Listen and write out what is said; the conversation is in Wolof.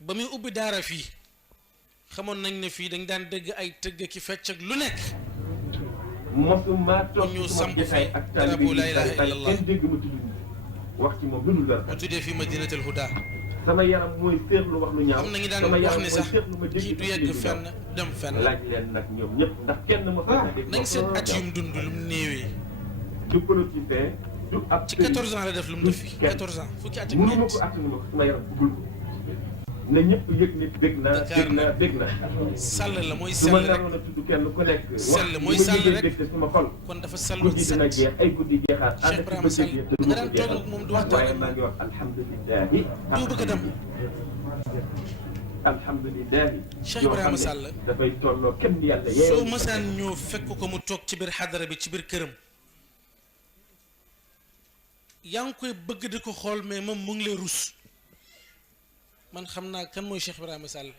ba muy ubbi daara fii xamoon nañ ne fii dañ daan dégg ay tëgg ki fecc ak lu nekk mosuma toog ñu sama samp jotaay fi ak taalibe drapeau la ilaha yi illallah kenn dégg ma tudd wax ci moom lu dul dara mu tuddee fii madinatul huda sama yaram mooy seetlu wax lu ñaaw am na ñu daan sama wax yaram ni mooy sax seetlu ma dégg kii du yegg fenn dem fenn laaj leen nag ñoom ñëpp ndax kenn mos na dégg nañ seet at yum dund lu mu néewee du politicien du ab ci 14 ans la def lu mu def fii 14 ans fukki at ak mënuma ñeent ko attanu ma ko sama yaram bëggul ko na ñëpp yëg ne bég naa bég naa bég naa sàll la mooy su ma sell rek naroon a tudd kenn ku nekk sell mooy wax sell li ma rek. yëgee bég te suma xol kon dafa sallu guddi dina set jeex ay guddi jeexaat ànd Cheikh ak Ibrahima Sall bëccëg te du nga ma daan ko toog jeexal ak moom di waxtaan waaye maa ngi wax alhamdulilahi doo bëgg a dem alhamdulilahi Cheikh yoo Ibrahima xam Sall ne dafay tolloo kenn yàlla soo mësaan ñëw fekk ko mu toog ci biir xadara bi ci biir këram yaa ngi koy bëgg di ko xool mais moom mu ngi lay rus man xam naa kan mooy Cheikh Ibrahima Sall